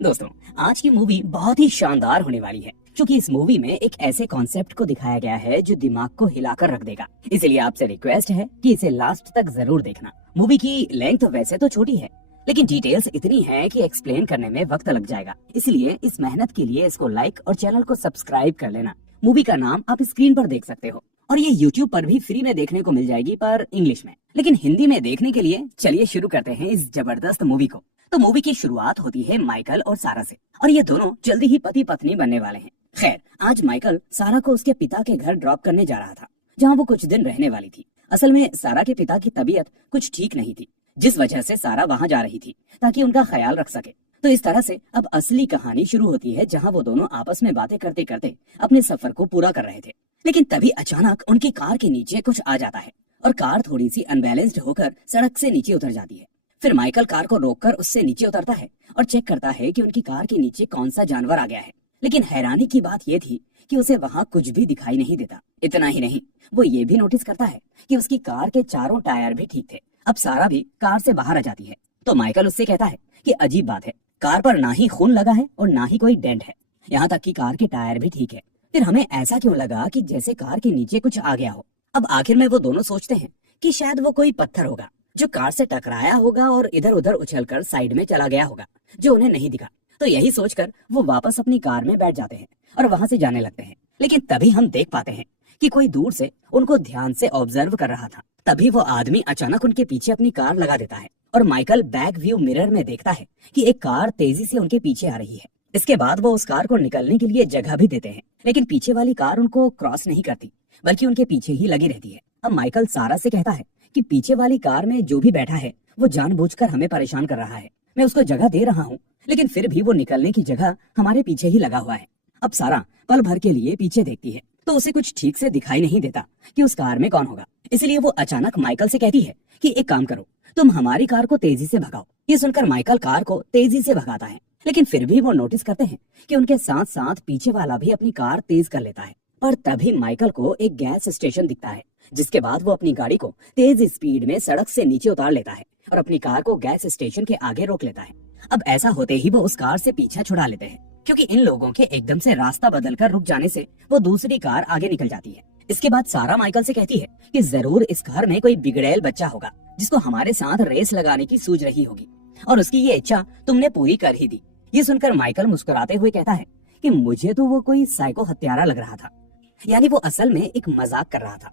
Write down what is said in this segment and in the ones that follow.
दोस्तों, आज की मूवी बहुत ही शानदार होने वाली है, क्योंकि इस मूवी में एक ऐसे कॉन्सेप्ट को दिखाया गया है जो दिमाग को हिलाकर रख देगा। इसलिए आपसे रिक्वेस्ट है कि इसे लास्ट तक जरूर देखना। मूवी की लेंथ वैसे तो छोटी है, लेकिन डिटेल्स इतनी है कि एक्सप्लेन करने में वक्त लग जाएगा। इसलिए इस मेहनत के लिए इसको लाइक और चैनल को सब्सक्राइब कर लेना। मूवी का नाम आप स्क्रीन पर देख सकते हो और ये YouTube पर भी फ्री में देखने को मिल जाएगी, पर इंग्लिश में। लेकिन हिंदी में देखने के लिए चलिए शुरू करते हैं इस जबरदस्त मूवी को। तो मूवी की शुरुआत होती है माइकल और सारा से, और ये दोनों जल्दी ही पति पत्नी बनने वाले हैं। खैर, आज माइकल सारा को उसके पिता के घर ड्रॉप करने जा रहा था, जहाँ वो कुछ दिन रहने वाली थी। असल में सारा के पिता की तबीयत कुछ ठीक नहीं थी, जिस वजह से सारा वहाँ जा रही थी ताकि उनका ख्याल रख सके। तो इस तरह से अब असली कहानी शुरू होती है, जहाँ वो दोनों आपस में बातें करते करते अपने सफर को पूरा कर रहे थे। लेकिन तभी अचानक उनकी कार के नीचे कुछ आ जाता है और कार थोड़ी सी अनबैलेंस्ड होकर सड़क से नीचे उतर जाती है। फिर माइकल कार को रोककर उससे नीचे उतरता है और चेक करता है कि उनकी कार के नीचे कौन सा जानवर आ गया है। लेकिन हैरानी की बात यह थी कि उसे वहाँ कुछ भी दिखाई नहीं देता। इतना ही नहीं, वो ये भी नोटिस करता है कि उसकी कार के चारों टायर भी ठीक थे। अब सारा भी कार से बाहर आ जाती है, तो माइकल उससे कहता है कि अजीब बात है, कार पर ना ही खून लगा है और ना ही कोई डेंट है, यहाँ तक कि कार के टायर भी ठीक है। फिर हमें ऐसा क्यों लगा कि जैसे कार के नीचे कुछ आ गया हो। अब आखिर में वो दोनों सोचते हैं कि शायद वो कोई पत्थर होगा जो कार से टकराया होगा और इधर उधर उछलकर साइड में चला गया होगा, जो उन्हें नहीं दिखा। तो यही सोचकर वो वापस अपनी कार में बैठ जाते हैं और वहां से जाने लगते हैं। लेकिन तभी हम देख पाते हैं कि कोई दूर से उनको ध्यान से ऑब्जर्व कर रहा था। तभी वो आदमी अचानक उनके पीछे अपनी कार लगा देता है और माइकल बैक व्यू मिरर में देखता है कि एक कार तेजी से उनके पीछे आ रही है। इसके बाद वो उस कार को निकलने के लिए जगह भी देते हैं, लेकिन पीछे वाली कार उनको क्रॉस नहीं करती, बल्कि उनके पीछे ही लगी रहती है। अब माइकल सारा से कहता है कि पीछे वाली कार में जो भी बैठा है वो जानबूझकर हमें परेशान कर रहा है। मैं उसको जगह दे रहा हूँ, लेकिन फिर भी वो निकलने की जगह हमारे पीछे ही लगा हुआ है। अब सारा पल भर के लिए पीछे देखती है, तो उसे कुछ ठीक से दिखाई नहीं देता कि उस कार में कौन होगा। इसलिए वो अचानक माइकल से कहती है कि एक काम करो, तुम हमारी कार को तेजी से भगाओ। ये सुनकर माइकल कार को तेजी से भगाता है, लेकिन फिर भी वो नोटिस करते हैं कि उनके साथ साथ पीछे वाला भी अपनी कार तेज कर लेता है। पर तभी माइकल को एक गैस स्टेशन दिखता है, जिसके बाद वो अपनी गाड़ी को तेज स्पीड में सड़क से नीचे उतार लेता है और अपनी कार को गैस स्टेशन के आगे रोक लेता है। अब ऐसा होते ही वो उस कार से पीछा छुड़ा लेते हैं, क्योंकि इन लोगों के एकदम से रास्ता बदलकर रुक जाने से वो दूसरी कार आगे निकल जाती है। इसके बाद सारा माइकल से कहती है कि जरूर इस कार में कोई बिगड़ैल बच्चा होगा, जिसको हमारे साथ रेस लगाने की सूझ रही होगी, और उसकी ये इच्छा तुमने पूरी कर ही दी। ये सुनकर माइकल मुस्कुराते हुए कहता है कि मुझे तो वो कोई साइको हत्यारा लग रहा था, यानी वो असल में एक मजाक कर रहा था।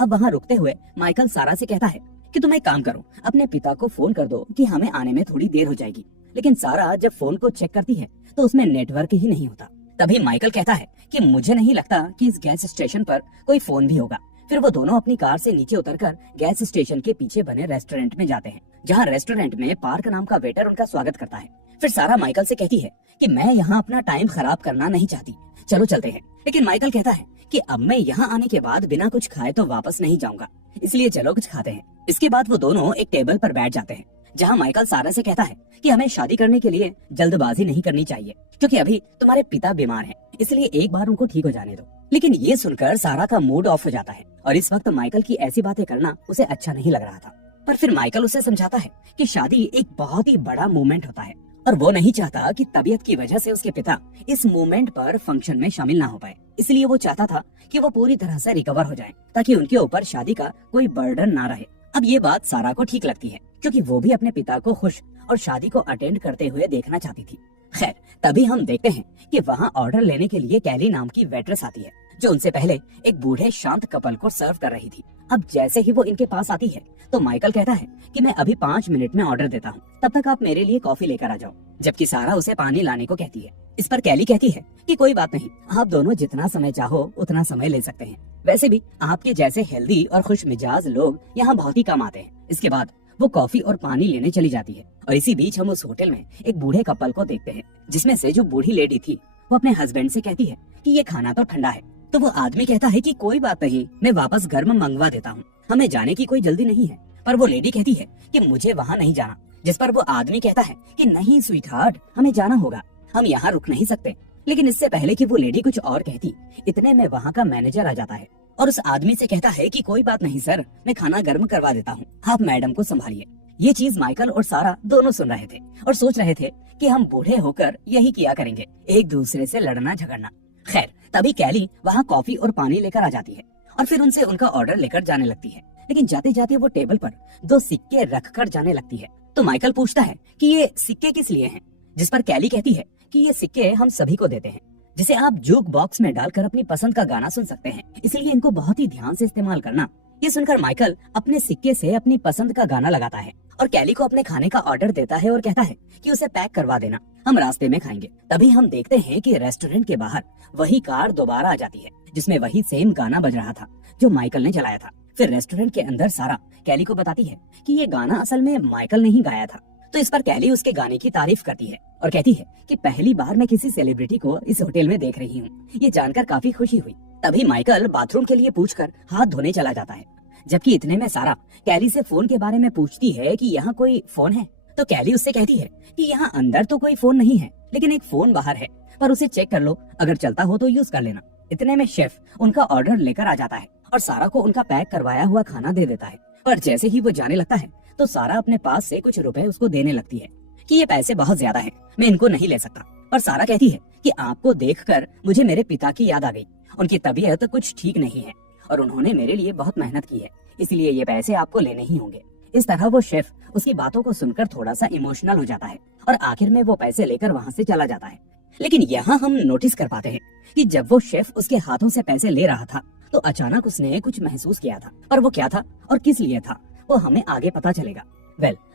अब वहाँ रुकते हुए माइकल सारा से कहता है कि तुम एक काम करो, अपने पिता को फोन कर दो कि हमें आने में थोड़ी देर हो जाएगी। लेकिन सारा जब फोन को चेक करती है तो उसमें नेटवर्क ही नहीं होता। तभी माइकल कहता है कि मुझे नहीं लगता कि इस गैस स्टेशन पर कोई फोन भी होगा। फिर वो दोनों अपनी कार से नीचे उतरकर गैस स्टेशन के पीछे बने रेस्टोरेंट में जाते हैं, जहाँ रेस्टोरेंट में पार्क नाम का वेटर उनका स्वागत करता है। फिर सारा माइकल से कहती है कि मैं यहाँ अपना टाइम खराब करना नहीं चाहती, चलो चलते हैं। लेकिन माइकल कहता है कि अब मैं यहाँ आने के बाद बिना कुछ खाए तो वापस नहीं जाऊंगा, इसलिए चलो कुछ खाते हैं। इसके बाद वो दोनों एक टेबल पर बैठ जाते हैं, जहाँ माइकल सारा से कहता है कि हमें शादी करने के लिए जल्दबाजी नहीं करनी चाहिए, क्योंकि अभी तुम्हारे पिता बीमार हैं, इसलिए एक बार उनको ठीक हो जाने दो। लेकिन ये सुनकर सारा का मूड ऑफ हो जाता है और इस वक्त माइकल की ऐसी बातें करना उसे अच्छा नहीं लग रहा था। पर फिर माइकल उसे समझाता है कि शादी एक बहुत ही बड़ा मूवमेंट होता है और वो नहीं चाहता कि तबीयत की वजह से उसके पिता इस मूवमेंट पर फंक्शन में शामिल ना हो पाए। इसलिए वो चाहता था कि वो पूरी तरह से रिकवर हो जाए, ताकि उनके ऊपर शादी का कोई बर्डन ना रहे। अब ये बात सारा को ठीक लगती है, क्योंकि वो भी अपने पिता को खुश और शादी को अटेंड करते हुए देखना चाहती थी। खैर, तभी हम देखते हैं कि वहाँ ऑर्डर लेने के लिए कैली नाम की वेट्रेस आती है, जो उनसे पहले एक बूढ़े शांत कपल को सर्व कर रही थी। अब जैसे ही वो इनके पास आती है तो माइकल कहता है कि मैं अभी 5 मिनट में ऑर्डर देता हूँ, तब तक आप मेरे लिए कॉफी लेकर आ जाओ, जबकि सारा उसे पानी लाने को कहती है। इस पर कैली कहती है कि कोई बात नहीं, आप दोनों जितना समय चाहो उतना समय ले सकते हैं। वैसे भी आपके जैसे हेल्दी और खुश मिजाज लोग यहाँ बहुत ही कम आते हैं। इसके बाद वो कॉफी और पानी लेने चली जाती है और इसी बीच हम उस होटल में एक बूढ़े कपल को देखते हैं, जिसमें से जो बूढ़ी लेडी थी वो अपने हस्बैंड से कहती है कि ये खाना तो ठंडा है। तो वो आदमी कहता है कि कोई बात नहीं, मैं वापस घर में मंगवा देता हूँ, हमें जाने की कोई जल्दी नहीं है। पर वो लेडी कहती है कि मुझे वहाँ नहीं जाना, जिस पर वो आदमी कहता है कि नहीं स्वीटहार्ट, हमें जाना होगा, हम यहाँ रुक नहीं सकते। लेकिन इससे पहले कि वो लेडी कुछ और कहती, इतने में वहाँ का मैनेजर आ जाता है और उस आदमी से कहता है कि कोई बात नहीं सर, मैं खाना गर्म करवा देता हूँ, आप मैडम को संभालिए। ये चीज माइकल और सारा दोनों सुन रहे थे और सोच रहे थे कि हम बूढ़े होकर यही किया करेंगे, एक दूसरे से लड़ना झगड़ना। खैर, तभी कैली वहाँ कॉफी और पानी लेकर आ जाती है और फिर उनसे उनका ऑर्डर लेकर जाने लगती है। लेकिन जाते जाते वो टेबल पर 2 सिक्के रख कर जाने लगती है। तो माइकल पूछता है कि ये सिक्के किस लिए हैं, जिस पर कैली कहती है कि ये सिक्के हम सभी को देते हैं, जिसे आप जूक बॉक्स में डालकर अपनी पसंद का गाना सुन सकते हैं, इसलिए इनको बहुत ही ध्यान से इस्तेमाल करना। ये सुनकर माइकल अपने सिक्के से अपनी पसंद का गाना लगाता है और कैली को अपने खाने का ऑर्डर देता है और कहता है कि उसे पैक करवा देना, हम रास्ते में खाएंगे। तभी हम देखते हैं कि रेस्टोरेंट के बाहर वही कार दोबारा आ जाती है जिसमें वही सेम गाना बज रहा था जो माइकल ने चलाया था। फिर रेस्टोरेंट के अंदर सारा कैली को बताती है कि ये गाना असल में माइकल ने ही गाया था। तो इस पर कैली उसके गाने की तारीफ करती है और कहती है कि पहली बार मैं किसी सेलिब्रिटी को इस होटल में देख रही हूँ। ये जानकर काफी खुशी हुई। तभी माइकल बाथरूम के लिए पूछकर हाथ धोने चला जाता है, जबकि इतने में सारा कैली से फोन के बारे में पूछती है कि यहाँ कोई फोन है। तो कैली उससे कहती है कि यहाँ अंदर तो कोई फोन नहीं है, लेकिन एक फोन बाहर है, पर उसे चेक कर लो, अगर चलता हो तो यूज कर लेना। इतने में शेफ उनका ऑर्डर लेकर आ जाता है और सारा को उनका पैक करवाया हुआ खाना दे देता है। पर जैसे ही वो जाने लगता है तो सारा अपने पास से कुछ रुपए उसको देने लगती है कि ये पैसे बहुत ज्यादा हैं, मैं इनको नहीं ले सकता। पर सारा कहती है कि आपको देखकर मुझे मेरे पिता की याद आ गई, उनकी तबीयत कुछ ठीक नहीं है और उन्होंने मेरे लिए बहुत मेहनत की है, इसलिए ये पैसे आपको लेने ही होंगे। इस तरह वो शेफ उसकी बातों को सुनकर थोड़ा सा इमोशनल हो जाता है और आखिर में वो पैसे लेकर वहाँ से चला जाता है। लेकिन यहाँ हम नोटिस कर पाते हैं कि जब वो शेफ उसके हाथों से पैसे ले रहा था तो अचानक उसने कुछ महसूस किया था, पर वो क्या था और किस लिए था वो हमें आगे पता चलेगा।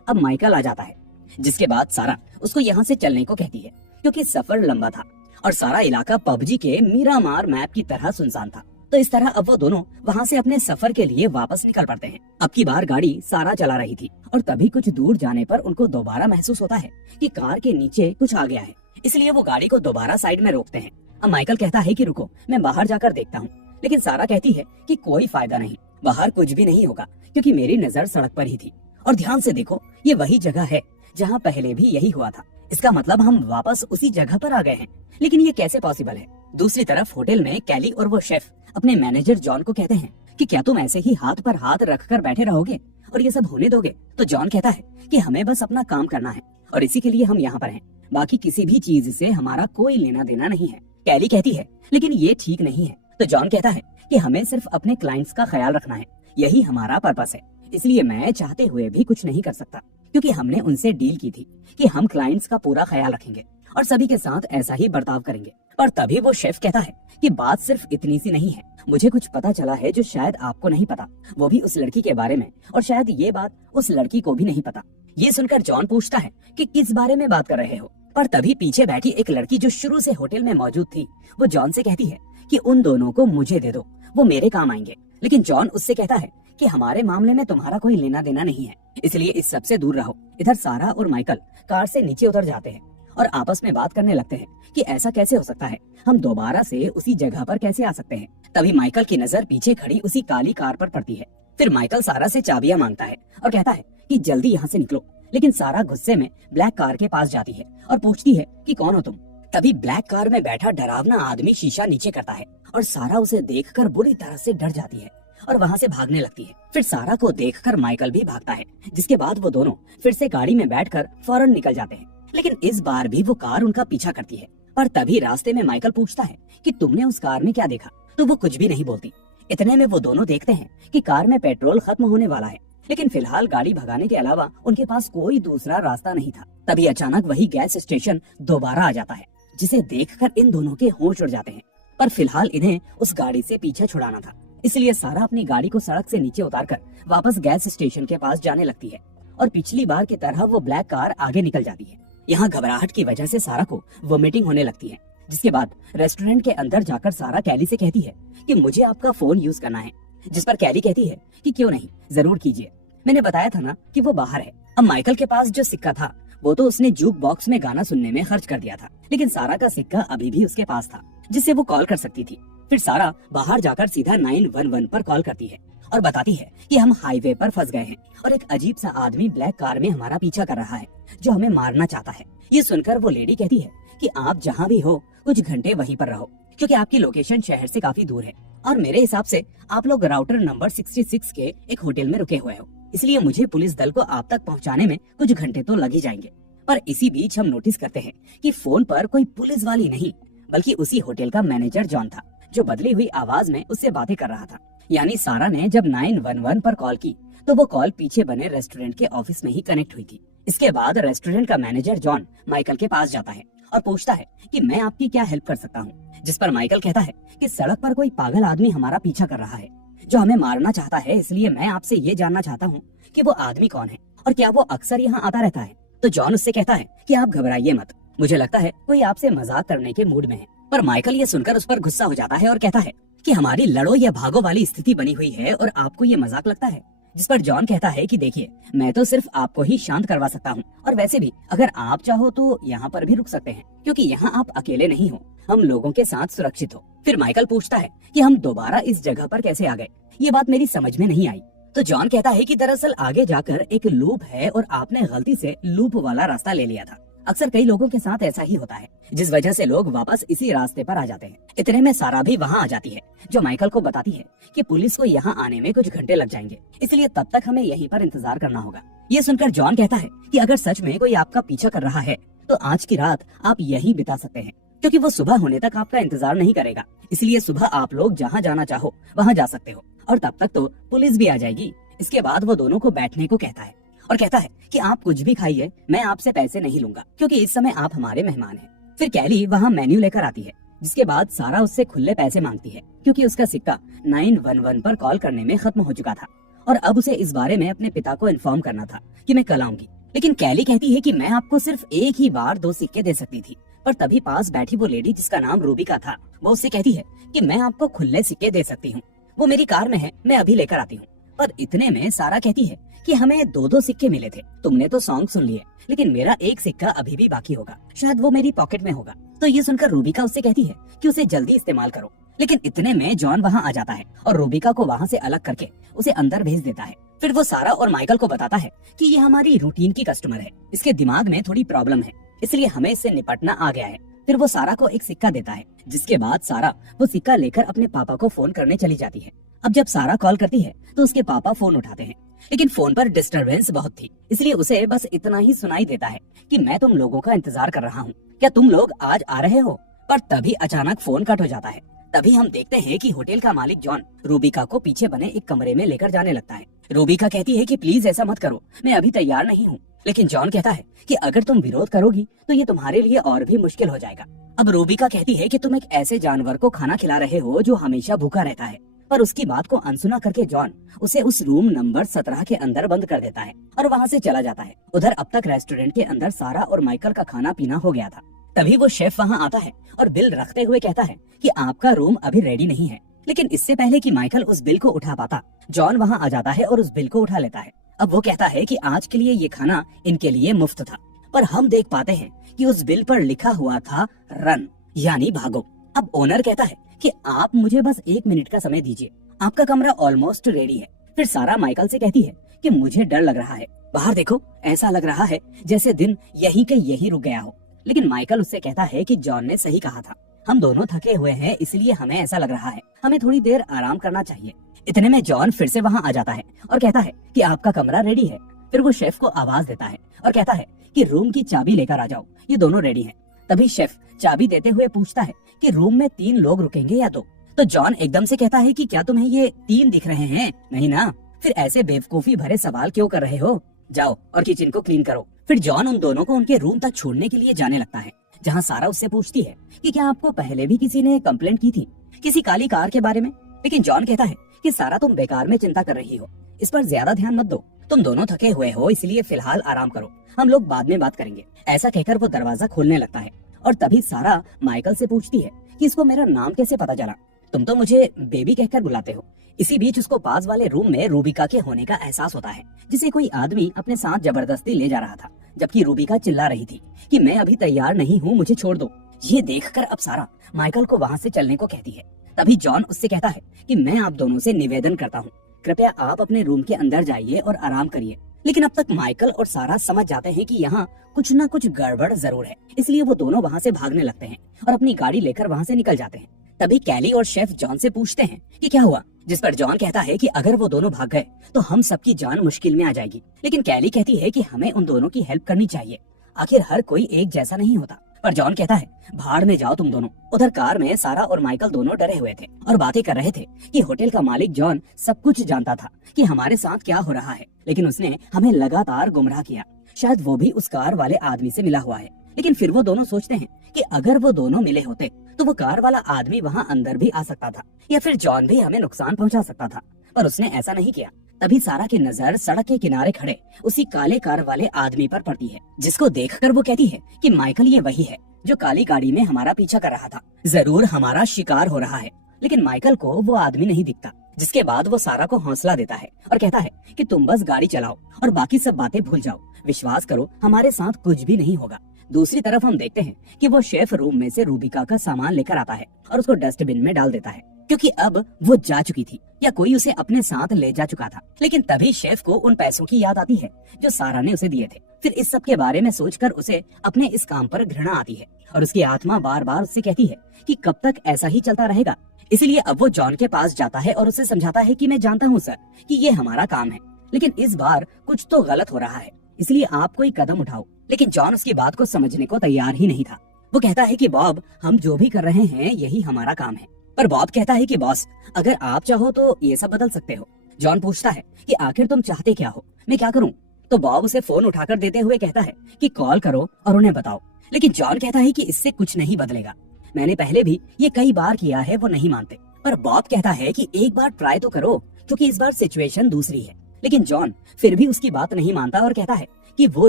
अब माइकल आ जाता है, जिसके बाद सारा उसको यहाँ से चलने को कहती है क्योंकि सफर लंबा था और सारा इलाका पबजी के मीरामार मैप की तरह सुनसान था। तो इस तरह अब वो दोनों वहाँ से अपने सफर के लिए वापस निकल पड़ते हैं। अब की बार गाड़ी सारा चला रही थी और तभी कुछ दूर जाने पर उनको दोबारा महसूस होता है कि कार के नीचे कुछ आ गया है, इसलिए वो गाड़ी को दोबारा साइड में रोकते हैं। अब माइकल कहता है कि रुको, मैं बाहर जाकर देखता हूँ, लेकिन सारा कहती है कि कोई फायदा नहीं, बाहर कुछ भी नहीं होगा क्योंकि मेरी नजर सड़क पर ही थी और ध्यान से देखो, ये वही जगह है जहाँ पहले भी यही हुआ था। इसका मतलब हम वापस उसी जगह पर आ गए हैं, लेकिन ये कैसे पॉसिबल है। दूसरी तरफ होटल में कैली और वो शेफ अपने मैनेजर जॉन को कहते हैं कि क्या तुम ऐसे ही हाथ पर हाथ रखकर बैठे रहोगे और ये सब होने दोगे। तो जॉन कहता है कि हमें बस अपना काम करना है और इसी के लिए हम यहाँ पर हैं, बाकी किसी भी चीज से हमारा कोई लेना देना नहीं है। कैली कहती है लेकिन ये ठीक नहीं है। तो जॉन कहता है कि हमें सिर्फ अपने क्लाइंट्स का ख्याल रखना है, यही हमारा पर्पस है, इसलिए मैं चाहते हुए भी कुछ नहीं कर सकता क्योंकि हमने उनसे डील की थी कि हम क्लाइंट्स का पूरा ख्याल रखेंगे और सभी के साथ ऐसा ही बर्ताव करेंगे। और तभी वो शेफ कहता है कि बात सिर्फ इतनी सी नहीं है, मुझे कुछ पता चला है जो शायद आपको नहीं पता, वो भी उस लड़की के बारे में, और शायद ये बात उस लड़की को भी नहीं पता। ये सुनकर जॉन पूछता है कि किस बारे में बात कर रहे हो। पर तभी पीछे बैठी एक लड़की जो शुरू से होटल में मौजूद थी वो जॉन से कहती है कि उन दोनों को मुझे दे दो, वो मेरे काम आएंगे। लेकिन जॉन उससे कहता है कि हमारे मामले में तुम्हारा कोई लेना देना नहीं है, इसलिए इस सब से दूर रहो। इधर सारा और माइकल कार से नीचे उतर जाते हैं और आपस में बात करने लगते हैं कि ऐसा कैसे हो सकता है, हम दोबारा से उसी जगह पर कैसे आ सकते हैं। तभी माइकल की नजर पीछे खड़ी उसी काली कार पर पड़ती है। फिर माइकल सारा से चाबियां मांगता है और कहता है कि जल्दी यहाँ से निकलो। लेकिन सारा गुस्से में ब्लैक कार के पास जाती है और पूछती है कि कौन हो तुम। तभी ब्लैक कार में बैठा डरावना आदमी शीशा नीचे करता है और सारा उसे देखकर बुरी तरह से डर जाती है और वहाँ से भागने लगती है। फिर सारा को देखकर माइकल भी भागता है, जिसके बाद वो दोनों फिर से गाड़ी में बैठकर फौरन निकल जाते हैं। लेकिन इस बार भी वो कार उनका पीछा करती है। पर तभी रास्ते में माइकल पूछता है कि तुमने उस कार में क्या देखा, तो वो कुछ भी नहीं बोलती। इतने में वो दोनों देखते हैं कि कार में पेट्रोल खत्म होने वाला है, लेकिन फिलहाल गाड़ी भगाने के अलावा उनके पास कोई दूसरा रास्ता नहीं था। तभी अचानक वही गैस स्टेशन दोबारा आ जाता है, जिसे देखकर इन दोनों के होश उड़ जाते हैं। पर फिलहाल इन्हें उस गाड़ी से पीछा छुड़ाना था, इसलिए सारा अपनी गाड़ी को सड़क से नीचे उतारकर वापस गैस स्टेशन के पास जाने लगती है और पिछली बार की तरह वो ब्लैक कार आगे निकल जाती है। यहाँ घबराहट की वजह से सारा को वोमिटिंग होने लगती है, जिसके बाद रेस्टोरेंट के अंदर जाकर सारा कैली से कहती है कि मुझे आपका फोन यूज करना है, जिस पर कैली कहती है कि क्यों नहीं, जरूर कीजिए, मैंने बताया था ना कि वो बाहर है। अब माइकल के पास जो सिक्का था वो तो उसने जूक बॉक्स में गाना सुनने में खर्च कर दिया था, लेकिन सारा का सिक्का अभी भी उसके पास था जिससे वो कॉल कर सकती थी। फिर सारा बाहर जाकर सीधा 911 पर कॉल करती है और बताती है कि हम हाईवे पर फंस गए हैं और एक अजीब सा आदमी ब्लैक कार में हमारा पीछा कर रहा है जो हमें मारना चाहता है। ये सुनकर वो लेडी कहती है कि आप जहाँ भी हो कुछ घंटे वहीं पर रहो, क्योंकि आपकी लोकेशन शहर से काफी दूर है और मेरे हिसाब से आप लोग राउटर नंबर 66 के एक होटल में रुके हुए हो। इसलिए मुझे पुलिस दल को आप तक पहुंचाने में कुछ घंटे तो लग ही जाएंगे। पर इसी बीच हम नोटिस करते हैं कि फोन पर कोई पुलिस वाली नहीं बल्कि उसी होटल का मैनेजर जॉन था, जो बदली हुई आवाज में उससे बातें कर रहा था। यानी सारा ने जब 911 पर कॉल की तो वो कॉल पीछे बने रेस्टोरेंट के ऑफिस में ही कनेक्ट हुई थी। इसके बाद रेस्टोरेंट का मैनेजर जॉन माइकल के पास जाता है और पूछता है कि मैं आपकी क्या हेल्प कर सकता हूँ, जिस पर माइकल कहता है कि सड़क पर कोई पागल आदमी हमारा पीछा कर रहा है जो हमें मारना चाहता है, इसलिए मैं आपसे ये जानना चाहता हूँ कि वो आदमी कौन है और क्या वो अक्सर यहाँ आता रहता है। तो जॉन उससे कहता है कि आप घबराइए मत, मुझे लगता है कोई आपसे मजाक करने के मूड में है। पर माइकल ये सुनकर उस पर गुस्सा हो जाता है और कहता है कि हमारी लड़ो या भागो वाली स्थिति बनी हुई है और आपको ये मजाक लगता है। जिस पर जॉन कहता है कि देखिए, मैं तो सिर्फ आपको ही शांत करवा सकता हूँ और वैसे भी अगर आप चाहो तो यहाँ पर भी रुक सकते हैं, क्योंकि यहाँ आप अकेले नहीं हो, हम लोगों के साथ सुरक्षित हो। फिर माइकल पूछता है कि हम दोबारा इस जगह पर कैसे आ गए, ये बात मेरी समझ में नहीं आई। तो जॉन कहता है कि दरअसल आगे जाकर एक लूप है और आपने गलती से लूप वाला रास्ता ले लिया था। अक्सर कई लोगों के साथ ऐसा ही होता है, जिस वजह से लोग वापस इसी रास्ते पर आ जाते हैं। इतने में सारा भी वहाँ आ जाती है, जो माइकल को बताती है कि पुलिस को यहाँ आने में कुछ घंटे लग जाएंगे, इसलिए तब तक हमें यहीं पर इंतजार करना होगा। ये सुनकर जॉन कहता है कि अगर सच में कोई आपका पीछा कर रहा है तो आज की रात आप यहीं बिता सकते हैं, क्योंकि वो सुबह होने तक आपका इंतजार नहीं करेगा। इसलिए सुबह आप लोग जहाँ जाना चाहो वहाँ जा सकते हो और तब तक तो पुलिस भी आ जाएगी। इसके बाद वो दोनों को बैठने को कहता है और कहता है कि आप कुछ भी खाइए, मैं आपसे पैसे नहीं लूंगा क्योंकि इस समय आप हमारे मेहमान हैं। फिर कैली वहाँ मेन्यू लेकर आती है, जिसके बाद सारा उससे खुले पैसे मांगती है क्योंकि उसका सिक्का 911 पर कॉल करने में खत्म हो चुका था और अब उसे इस बारे में अपने पिता को इन्फॉर्म करना था कि मैं कल आऊंगी। लेकिन कैली कहती है कि मैं आपको सिर्फ एक ही बार 2 सिक्के दे सकती थी। पर तभी पास बैठी वो लेडी जिसका नाम रूबिका था, वो उससे कहती है कि मैं आपको खुले सिक्के दे सकती हूँ, वो मेरी कार में है, मैं अभी लेकर आती हूँ। पर इतने में सारा कहती है कि हमें 2-2 सिक्के मिले थे, तुमने तो सॉन्ग सुन लिए, लेकिन मेरा एक सिक्का अभी भी बाकी होगा, शायद वो मेरी पॉकेट में होगा। तो ये सुनकर रूबिका उससे कहती है कि उसे जल्दी इस्तेमाल करो। लेकिन इतने में जॉन वहाँ आ जाता है और रूबिका को वहाँ से अलग करके उसे अंदर भेज देता है। फिर वो सारा और माइकल को बताता है कि ये हमारी रूटीन की कस्टमर है, इसके दिमाग में थोड़ी प्रॉब्लम है, इसलिए हमें इससे निपटना आ गया है। फिर वो सारा को एक सिक्का देता है, जिसके बाद सारा वो सिक्का लेकर अपने पापा को फोन करने चली जाती है। अब जब सारा कॉल करती है तो उसके पापा फोन उठाते हैं, लेकिन फोन पर डिस्टरबेंस बहुत थी, इसलिए उसे बस इतना ही सुनाई देता है कि मैं तुम लोगों का इंतजार कर रहा हूँ, क्या तुम लोग आज आ रहे हो। पर तभी अचानक फोन कट हो जाता है। तभी हम देखते हैं कि होटल का मालिक जॉन रूबिका को पीछे बने एक कमरे में लेकर जाने लगता है। रूबिका कहती है कि प्लीज ऐसा मत करो, मैं अभी तैयार नहीं हूँ। लेकिन जॉन कहता है कि अगर तुम विरोध करोगी तो ये तुम्हारे लिए और भी मुश्किल हो जाएगा। अब रूबिका कहती है कि तुम एक ऐसे जानवर को खाना खिला रहे हो जो हमेशा भूखा रहता है। पर उसकी बात को अनसुना करके जॉन उसे उस रूम नंबर 17 के अंदर बंद कर देता है और वहाँ से चला जाता है। उधर अब तक रेस्टोरेंट के अंदर सारा और माइकल का खाना पीना हो गया था। तभी वो शेफ वहाँ आता है और बिल रखते हुए कहता है कि आपका रूम अभी रेडी नहीं है। लेकिन इससे पहले कि माइकल उस बिल को उठा पाता, जॉन वहाँ आ जाता है और उस बिल को उठा लेता है। अब वो कहता है कि आज के लिए ये खाना इनके लिए मुफ्त था। पर हम देख पाते हैं कि उस बिल पर लिखा हुआ था रन, यानी भागो। अब ओनर कहता है कि आप मुझे बस 1 मिनट का समय दीजिए, आपका कमरा ऑलमोस्ट रेडी है। फिर सारा माइकल से कहती है कि मुझे डर लग रहा है, बाहर देखो, ऐसा लग रहा है जैसे दिन यहीं के यहीं रुक गया हो। लेकिन माइकल उससे कहता है कि जॉन ने सही कहा था, हम दोनों थके हुए हैं, इसलिए हमें ऐसा लग रहा है, हमें थोड़ी देर आराम करना चाहिए। इतने में जॉन फिर से वहाँ आ जाता है और कहता है कि आपका कमरा रेडी है। फिर वो शेफ को आवाज देता है और कहता है कि रूम की चाबी लेकर आ जाओ, ये दोनों रेडी हैं। तभी शेफ चाबी देते हुए पूछता है कि रूम में 3 लोग रुकेंगे या 2। तो जॉन एकदम से कहता है कि क्या तुम्हें ये 3 दिख रहे हैं? नहीं ना, फिर ऐसे बेवकूफी भरे सवाल क्यों कर रहे हो, जाओ और किचन को क्लीन करो। फिर जॉन उन दोनों को उनके रूम तक छोड़ने के लिए जाने लगता है, जहाँ सारा उससे पूछती है कि क्या आपको पहले भी किसी ने कंप्लेंट की थी किसी काली कार के बारे में। लेकिन जॉन कहता है कि सारा तुम बेकार में चिंता कर रही हो, इस पर ज्यादा ध्यान मत दो, तुम दोनों थके हुए हो, इसलिए फिलहाल आराम करो, हम लोग बाद में बात करेंगे। ऐसा कहकर वो दरवाजा खोलने लगता है और तभी सारा माइकल से पूछती है कि इसको मेरा नाम कैसे पता चला, तुम तो मुझे बेबी कहकर बुलाते हो। इसी बीच उसको पास वाले रूम में रूबिका के होने का एहसास होता है, जिसे कोई आदमी अपने साथ जबरदस्ती ले जा रहा था, जबकि रूबिका चिल्ला रही थी कि मैं अभी तैयार नहीं हूँ, मुझे छोड़ दो। ये देखकर अब सारा माइकल को वहाँ से चलने को कहती है। तभी जॉन उससे कहता है कि मैं आप दोनों से निवेदन करता हूँ, कृपया आप अपने रूम के अंदर जाइए और आराम करिए। लेकिन अब तक माइकल और सारा समझ जाते हैं कि यहाँ कुछ न कुछ गड़बड़ जरूर है, इसलिए वो दोनों वहाँ से भागने लगते हैं और अपनी गाड़ी लेकर वहाँ से निकल जाते हैं। तभी कैली और शेफ जॉन से पूछते हैं कि क्या हुआ, जिस पर जॉन कहता है कि अगर वो दोनों भाग गए तो हम सबकी जान मुश्किल में आ जाएगी। लेकिन कैली कहती है कि हमें उन दोनों की हेल्प करनी चाहिए, आखिर हर कोई एक जैसा नहीं होता। पर जॉन कहता है भाड़ में जाओ तुम दोनों। उधर कार में सारा और माइकल दोनों डरे हुए थे और बातें कर रहे थे कि होटल का मालिक जॉन सब कुछ जानता था कि हमारे साथ क्या हो रहा है, लेकिन उसने हमें लगातार गुमराह किया। शायद वो भी उस कार वाले आदमी से मिला हुआ है। लेकिन फिर वो दोनों सोचते हैं कि अगर वो दोनों मिले होते तो वो कार वाला आदमी वहाँ अंदर भी आ सकता था या फिर जॉन भी हमें नुकसान पहुँचा सकता था, पर उसने ऐसा नहीं किया। तभी सारा की नजर सड़क के किनारे खड़े उसी काले कार वाले आदमी पर पड़ती है, जिसको देखकर वो कहती है कि माइकल ये वही है जो काली गाड़ी में हमारा पीछा कर रहा था, जरूर हमारा शिकार हो रहा है। लेकिन माइकल को वो आदमी नहीं दिखता। जिसके बाद वो सारा को हौसला देता है और कहता है कि तुम बस गाड़ी चलाओ और बाकी सब बातें भूल जाओ, विश्वास करो हमारे साथ कुछ भी नहीं होगा। दूसरी तरफ हम देखते हैं कि वो शेफ रूम में से रूबिका का सामान लेकर आता है और उसको डस्टबिन में डाल देता है, क्योंकि अब वो जा चुकी थी या कोई उसे अपने साथ ले जा चुका था। लेकिन तभी शेफ को उन पैसों की याद आती है जो सारा ने उसे दिए थे। फिर इस सब के बारे में सोचकर उसे अपने इस काम पर घृणा आती है और उसकी आत्मा बार बार उससे कहती है कि कब तक ऐसा ही चलता रहेगा। इसलिए अब वो जॉन के पास जाता है और उसे समझाता है कि मैं जानता हूँ सर कि ये हमारा काम है, लेकिन इस बार कुछ तो गलत हो रहा है, इसलिए आप कोई कदम उठाओ। लेकिन जॉन उसकी बात को समझने को तैयार ही नहीं था। वो कहता है कि बॉब, हम जो भी कर रहे हैं यही हमारा काम है। पर बॉब कहता है कि बॉस, अगर आप चाहो तो ये सब बदल सकते हो। जॉन पूछता है कि आखिर तुम चाहते क्या हो, मैं क्या करूं? तो बॉब उसे फोन उठाकर देते हुए कहता है कि कॉल करो और उन्हें बताओ। लेकिन जॉन कहता है कि इससे कुछ नहीं बदलेगा, मैंने पहले भी ये कई बार किया है। वो नहीं मानते, पर बॉब कहता है कि एक बार ट्राई तो करो, क्योंकि इस बार सिचुएशन दूसरी है। लेकिन जॉन फिर भी उसकी बात नहीं मानता और कहता है कि वो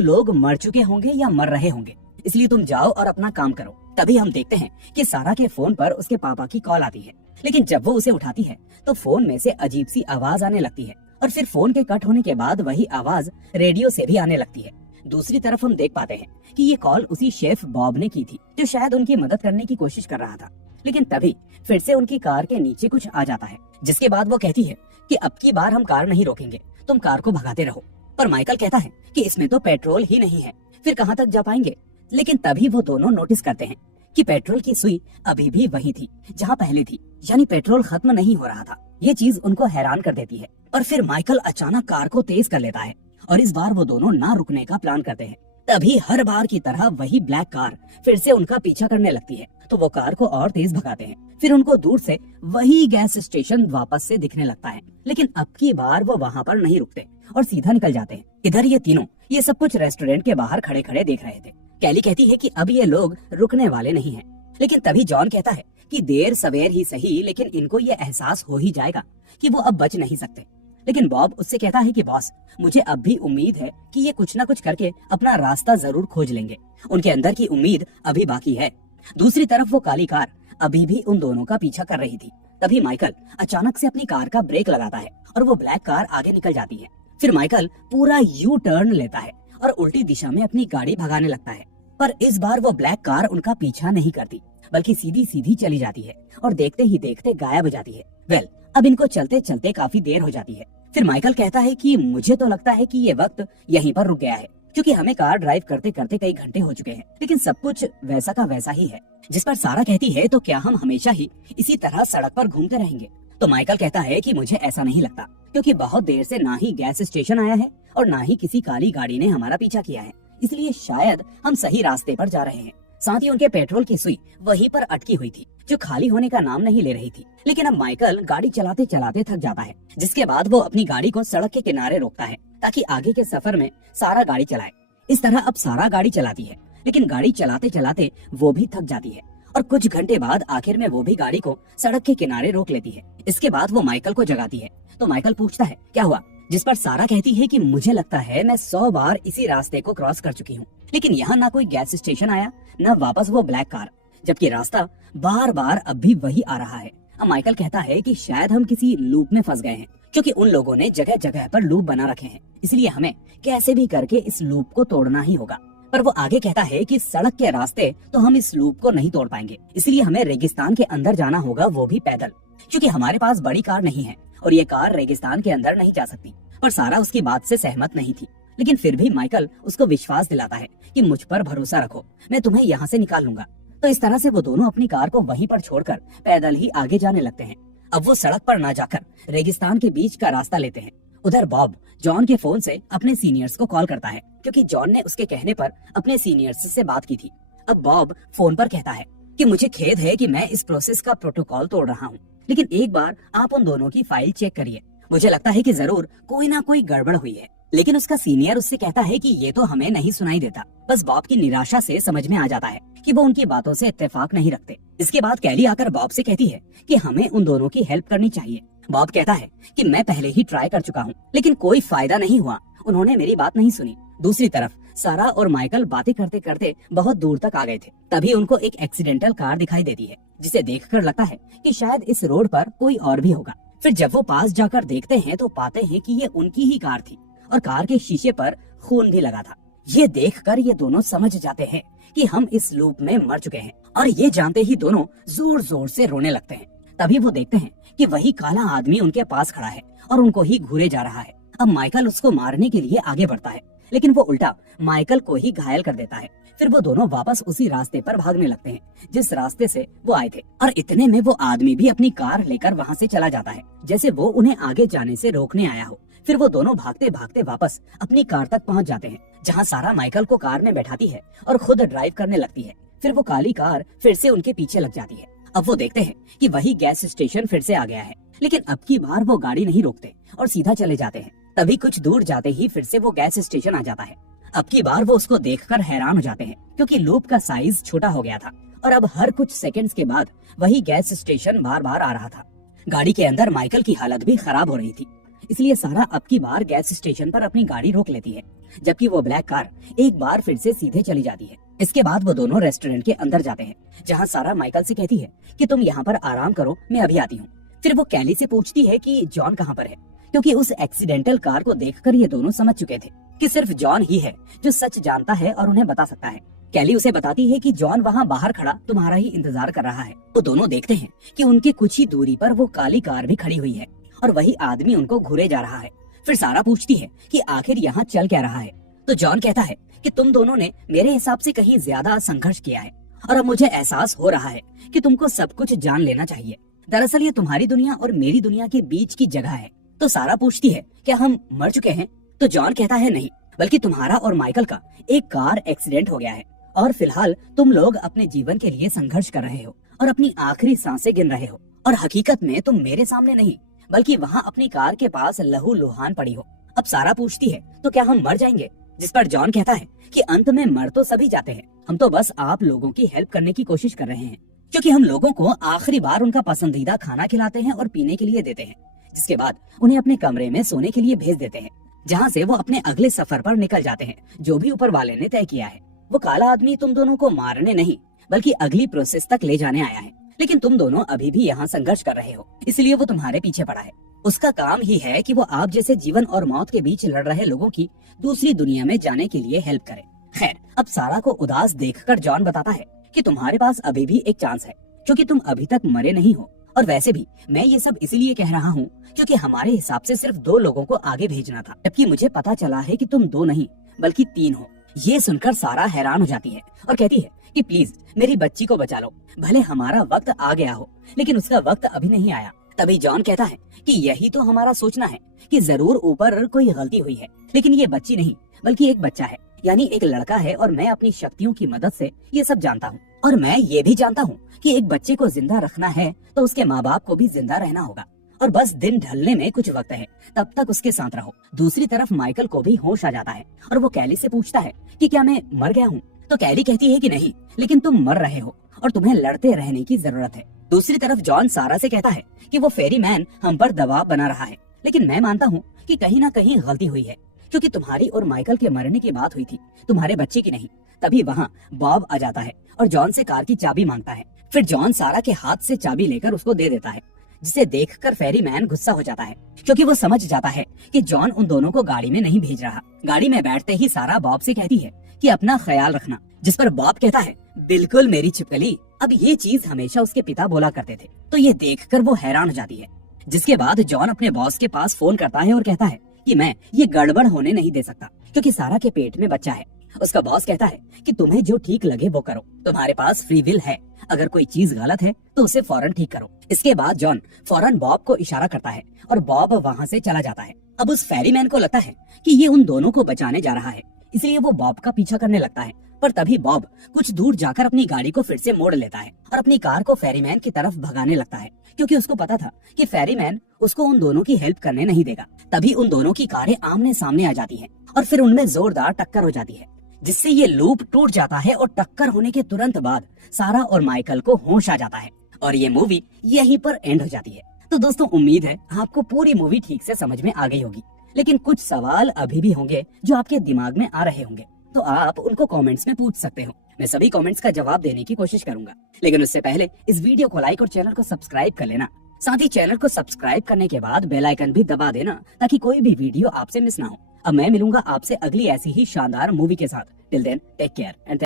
लोग मर चुके होंगे या मर रहे होंगे, इसलिए तुम जाओ और अपना काम करो। तभी हम देखते हैं कि सारा के फोन पर उसके पापा की कॉल आती है, लेकिन जब वो उसे उठाती है तो फोन में से अजीब सी आवाज आने लगती है और फिर फोन के कट होने के बाद वही आवाज रेडियो से भी आने लगती है। दूसरी तरफ हम देख पाते हैं कि ये कॉल उसी शेफ बॉब ने की थी जो शायद उनकी मदद करने की कोशिश कर रहा था। लेकिन तभी फिर से उनकी कार के नीचे कुछ आ जाता है, जिसके बाद वो कहती है कि अब की बार हम कार नहीं रोकेंगे, तुम कार को भगाते रहो। पर माइकल कहता है कि इसमें तो पेट्रोल ही नहीं है, फिर कहाँ तक जा पाएंगे। लेकिन तभी वो दोनों नोटिस करते हैं कि पेट्रोल की सुई अभी भी वही थी जहाँ पहले थी, यानी पेट्रोल खत्म नहीं हो रहा था। ये चीज उनको हैरान कर देती है और फिर माइकल अचानक कार को तेज कर लेता है और इस बार वो दोनों ना रुकने का प्लान करते हैं। तभी हर बार की तरह वही ब्लैक कार फिर से उनका पीछा करने लगती है, तो वो कार को और तेज भगाते हैं। फिर उनको दूर से वही गैस स्टेशन वापस से दिखने लगता है, लेकिन अब की बार वो वहाँ पर नहीं रुकते और सीधा निकल जाते हैं। इधर ये तीनों ये सब कुछ रेस्टोरेंट के बाहर खड़े खड़े देख रहे थे। कैली कहती है कि अब ये लोग रुकने वाले नहीं हैं। लेकिन तभी जॉन कहता है कि देर सवेर ही सही, लेकिन इनको ये एहसास हो ही जाएगा कि वो अब बच नहीं सकते। लेकिन बॉब उससे कहता है कि बॉस, मुझे अब भी उम्मीद है कि ये कुछ ना कुछ करके अपना रास्ता जरूर खोज लेंगे। उनके अंदर की उम्मीद अभी बाकी है। दूसरी तरफ वो काली कार अभी भी उन दोनों का पीछा कर रही थी। तभी माइकल अचानक से अपनी कार का ब्रेक लगाता है और वो ब्लैक कार आगे निकल जाती है। फिर माइकल पूरा यू टर्न लेता है और उल्टी दिशा में अपनी गाड़ी भगाने लगता है, पर इस बार वो ब्लैक कार उनका पीछा नहीं करती, बल्कि सीधी सीधी चली जाती है और देखते ही देखते गायब हो जाती है। अब इनको चलते चलते काफी देर हो जाती है। फिर माइकल कहता है कि मुझे तो लगता है कि ये वक्त यहीं पर रुक गया है, क्योंकि हमें कार ड्राइव करते करते कई घंटे हो चुके हैं, लेकिन सब कुछ वैसा का वैसा ही है। जिस पर सारा कहती है तो क्या हम हमेशा ही इसी तरह सड़क पर घूमते रहेंगे? तो माइकल कहता है कि मुझे ऐसा नहीं लगता, क्योंकि बहुत देर से ना ही गैस स्टेशन आया है और ना ही किसी काली गाड़ी ने हमारा पीछा किया है, इसलिए शायद हम सही रास्ते पर जा रहे हैं। साथ ही उनके पेट्रोल की सुई वहीं पर अटकी हुई थी, जो खाली होने का नाम नहीं ले रही थी। लेकिन अब माइकल गाड़ी चलाते चलाते थक जाता है, जिसके बाद वो अपनी गाड़ी को सड़क के किनारे रोकता है ताकि आगे के सफर में सारा गाड़ी चलाए। इस तरह अब सारा गाड़ी चलाती है, लेकिन गाड़ी चलाते चलाते वो भी थक जाती है और कुछ घंटे बाद आखिर में वो भी गाड़ी को सड़क के किनारे रोक लेती है। इसके बाद वो माइकल को जगाती है, तो माइकल पूछता है क्या हुआ, जिस पर सारा कहती है कि मुझे लगता है मैं 100 बार इसी रास्ते को क्रॉस कर चुकी हूँ, लेकिन यहाँ ना कोई गैस स्टेशन आया, न वापस वो ब्लैक कार, जबकि रास्ता बार बार अब भी वही आ रहा है। अब माइकल कहता है कि शायद हम किसी लूप में फंस गए हैं, क्योंकि उन लोगों ने जगह जगह पर लूप बना रखे हैं, इसलिए हमें कैसे भी करके इस लूप को तोड़ना ही होगा। पर वो आगे कहता है कि सड़क के रास्ते तो हम इस लूप को नहीं तोड़ पाएंगे, इसलिए हमें रेगिस्तान के अंदर जाना होगा, वो भी पैदल, क्योंकि हमारे पास बड़ी कार नहीं है और ये कार रेगिस्तान के अंदर नहीं जा सकती। पर सारा उसकी बात से सहमत नहीं थी, लेकिन फिर भी माइकल उसको विश्वास दिलाता है कि मुझ पर भरोसा रखो, मैं तुम्हें यहाँ से निकाल लूंगा। तो इस तरह से वो दोनों अपनी कार को वहीं पर छोड़कर पैदल ही आगे जाने लगते हैं। अब वो सड़क पर ना जाकर रेगिस्तान के बीच का रास्ता लेते हैं। उधर बॉब जॉन के फोन से अपने सीनियर्स को कॉल करता है, क्योंकि जॉन ने उसके कहने पर अपने सीनियर्स से बात की थी। अब बॉब फोन पर कहता है कि मुझे खेद है कि मैं इस प्रोसेस का प्रोटोकॉल तोड़ रहा हूँ, लेकिन एक बार आप उन दोनों की फाइल चेक करिए। मुझे लगता है कि जरूर कोई ना कोई गड़बड़ हुई है। लेकिन उसका सीनियर उससे कहता है कि ये तो हमें नहीं सुनाई देता। बस बॉब की निराशा से समझ में आ जाता है कि वो उनकी बातों से इत्तेफाक नहीं रखते। इसके बाद कैली आकर बॉब से कहती है कि हमें उन दोनों की हेल्प करनी चाहिए। बॉब कहता है कि मैं पहले ही ट्राई कर चुका हूँ, लेकिन कोई फायदा नहीं हुआ, उन्होंने मेरी बात नहीं सुनी। दूसरी तरफ सारा और माइकल बातें करते करते बहुत दूर तक आ गए थे। तभी उनको एक एक्सीडेंटल कार दिखाई देती है, जिसे देखकर लगता है कि शायद इस रोड पर कोई और भी होगा। फिर जब वो पास जाकर देखते हैं तो पाते हैं कि ये उनकी ही कार थी और कार के शीशे पर खून भी लगा था। ये देखकर ये दोनों समझ जाते हैं कि हम इस लूप में मर चुके हैं, और ये जानते ही दोनों जोर जोर से रोने लगते हैं। तभी वो देखते हैं कि वही काला आदमी उनके पास खड़ा है और उनको ही घूरे जा रहा है। अब माइकल उसको मारने के लिए आगे बढ़ता है, लेकिन वो उल्टा माइकल को ही घायल कर देता है। फिर वो दोनों वापस उसी रास्ते पर भागने लगते हैं जिस रास्ते से वो आए थे, और इतने में वो आदमी भी अपनी कार लेकर वहाँ से चला जाता है, जैसे वो उन्हें आगे जाने से रोकने आया हो। फिर वो दोनों भागते भागते वापस अपनी कार तक पहुँच जाते हैं, जहाँ सारा माइकल को कार में बैठाती है और खुद ड्राइव करने लगती है। फिर वो काली कार फिर से उनके पीछे लग जाती है। अब वो देखते हैं कि वही गैस स्टेशन फिर से आ गया है, लेकिन अब की बार वो गाड़ी नहीं रोकते और सीधा चले जाते हैं। तभी कुछ दूर जाते ही फिर से वो गैस स्टेशन आ जाता है। अब की बार वो उसको देखकर हैरान हो जाते हैं, क्योंकि लूप का साइज छोटा हो गया था और अब हर कुछ सेकंड्स के बाद वही गैस स्टेशन बार बार आ रहा था। गाड़ी के अंदर माइकल की हालत भी खराब हो रही थी, इसलिए सारा अब की बार गैस स्टेशन पर अपनी गाड़ी रोक लेती है, जबकि वो ब्लैक कार एक बार फिर से सीधे चली जाती है। इसके बाद वो दोनों रेस्टोरेंट के अंदर जाते हैं, जहाँ सारा माइकल से कहती है कि तुम यहाँ पर आराम करो, मैं अभी आती हूँ। फिर वो कैली से पूछती है कि जॉन कहाँ पर है, क्योंकि उस एक्सीडेंटल कार को देखकर ये दोनों समझ चुके थे कि सिर्फ जॉन ही है जो सच जानता है और उन्हें बता सकता है। कैली उसे बताती है कि जॉन वहाँ बाहर खड़ा तुम्हारा ही इंतजार कर रहा है। वो दोनों देखते हैं कि उनके कुछ ही दूरी पर वो काली कार भी खड़ी हुई है और वही आदमी उनको घूरे जा रहा है। फिर सारा पूछती है कि आखिर यहाँ चल क्या रहा है, तो जॉन कहता है कि तुम दोनों ने मेरे हिसाब से कहीं ज्यादा संघर्ष किया है और अब मुझे एहसास हो रहा है कि तुमको सब कुछ जान लेना चाहिए। दरअसल ये तुम्हारी दुनिया और मेरी दुनिया के बीच की जगह है। तो सारा पूछती है क्या हम मर चुके हैं, तो जॉन कहता है नहीं, बल्कि तुम्हारा और माइकल का एक कार एक्सीडेंट हो गया है और फिलहाल तुम लोग अपने जीवन के लिए संघर्ष कर रहे हो और अपनी आखिरी सांसें गिन रहे हो, और हकीकत में तुम मेरे सामने नहीं बल्कि वहाँ अपनी कार के पास लहू लुहान पड़ी हो। अब सारा पूछती है तो क्या हम मर जाएंगे, जिस पर जॉन कहता है कि अंत में मर तो सभी जाते हैं, हम तो बस आप लोगों की हेल्प करने की कोशिश कर रहे हैं, क्योंकि हम लोगों को आखिरी बार उनका पसंदीदा खाना खिलाते हैं और पीने के लिए देते हैं, जिसके बाद उन्हें अपने कमरे में सोने के लिए भेज देते हैं, जहाँ से वो अपने अगले सफर पर निकल जाते हैं जो भी ऊपर वाले ने तय किया है। वो काला आदमी तुम दोनों को मारने नहीं बल्कि अगली प्रोसेस तक ले जाने आया है, लेकिन तुम दोनों अभी भी यहाँ संघर्ष कर रहे हो, इसलिए वो तुम्हारे पीछे पड़ा है। उसका काम ही है कि वो आप जैसे जीवन और मौत के बीच लड़ रहे लोगों की दूसरी दुनिया में जाने के लिए हेल्प करे। खैर, अब सारा को उदास देखकर जॉन बताता है कि तुम्हारे पास अभी भी एक चांस है, क्योंकि तुम अभी तक मरे नहीं हो, और वैसे भी मैं ये सब इसलिए कह रहा हूँ क्योंकि हमारे हिसाब से सिर्फ 2 लोगों को आगे भेजना था, जबकि मुझे पता चला है कि तुम 2 नहीं बल्कि 3 हो। ये सुनकर सारा हैरान हो जाती है और कहती है कि प्लीज मेरी बच्ची को बचा लो, भले हमारा वक्त आ गया हो लेकिन उसका वक्त अभी नहीं आया। तभी जॉन कहता है कि यही तो हमारा सोचना है कि जरूर ऊपर कोई गलती हुई है, लेकिन ये बच्ची नहीं बल्कि एक बच्चा है, यानी एक लड़का है, और मैं अपनी शक्तियों की मदद से ये सब जानता हूँ। और मैं ये भी जानता हूँ कि एक बच्चे को जिंदा रखना है तो उसके माँ बाप को भी जिंदा रहना होगा, और बस दिन ढलने में कुछ वक्त है, तब तक उसके साथ रहो। दूसरी तरफ माइकल को भी होश आ जाता है और वो कैली से पूछता है कि क्या मैं मर गया हूँ, तो कैली कहती है कि नहीं, लेकिन तुम मर रहे हो और तुम्हें लड़ते रहने की जरूरत है। दूसरी तरफ जॉन सारा से कहता है कि वो फेरी मैन हम पर दबाव बना रहा है, लेकिन मैं मानता हूँ कि कहीं ना कहीं गलती हुई है, क्योंकि तुम्हारी और माइकल के मरने की बात हुई थी, तुम्हारे बच्चे की नहीं। तभी वहाँ बॉब आ जाता है और जॉन से कार की चाबी मांगता है। फिर जॉन सारा के हाथ से चाबी लेकर उसको दे देता है, जिसे देखकर फेरी मैन गुस्सा हो जाता है, क्योंकि वो समझ जाता है कि जॉन उन दोनों को गाड़ी में नहीं भेज रहा। गाड़ी में बैठते ही सारा बॉब से कहती है कि अपना ख्याल रखना, जिस पर बॉब कहता है बिल्कुल मेरी छिपकली। अब ये चीज हमेशा उसके पिता बोला करते थे, तो ये देखकर वो हैरान हो जाती है। जिसके बाद जॉन अपने बॉस के पास फोन करता है और कहता है कि मैं ये गड़बड़ होने नहीं दे सकता, क्योंकि सारा के पेट में बच्चा है। उसका बॉस कहता है कि तुम्हें जो ठीक लगे वो करो, तुम्हारे पास फ्री विल है, अगर कोई चीज गलत है तो उसे फौरन ठीक करो। इसके बाद जॉन फौरन बॉब को इशारा करता है और बॉब वहाँ से चला जाता है। अब उस फेरीमैन को लगता है कि ये उन दोनों को बचाने जा रहा है, इसलिए वो बॉब का पीछा करने लगता है। पर तभी बॉब कुछ दूर जाकर अपनी गाड़ी को फिर से मोड़ लेता है और अपनी कार को फेरीमैन की तरफ भगाने लगता है, क्योंकि उसको पता था कि फेरीमैन उसको उन दोनों की हेल्प करने नहीं देगा। तभी उन दोनों की कारें आमने सामने आ जाती हैं और फिर उनमें जोरदार टक्कर हो जाती है, जिससे ये लूप टूट जाता है और टक्कर होने के तुरंत बाद सारा और माइकल को होश आ जाता है और ये मूवी यहीं पर एंड हो जाती है। तो दोस्तों, उम्मीद है आपको पूरी मूवी ठीक से समझ में आ गई होगी, लेकिन कुछ सवाल अभी भी होंगे जो आपके दिमाग में आ रहे होंगे, तो आप उनको कमेंट्स में पूछ सकते हो। मैं सभी कमेंट्स का जवाब देने की कोशिश करूंगा, लेकिन उससे पहले इस वीडियो को लाइक और चैनल को सब्सक्राइब कर लेना। साथ ही चैनल को सब्सक्राइब करने के बाद बेल आइकन भी दबा देना, ताकि कोई भी वीडियो आपसे मिस ना हो। अब मैं मिलूंगा आपसे अगली ऐसी ही शानदार मूवी के साथ। Till then take care and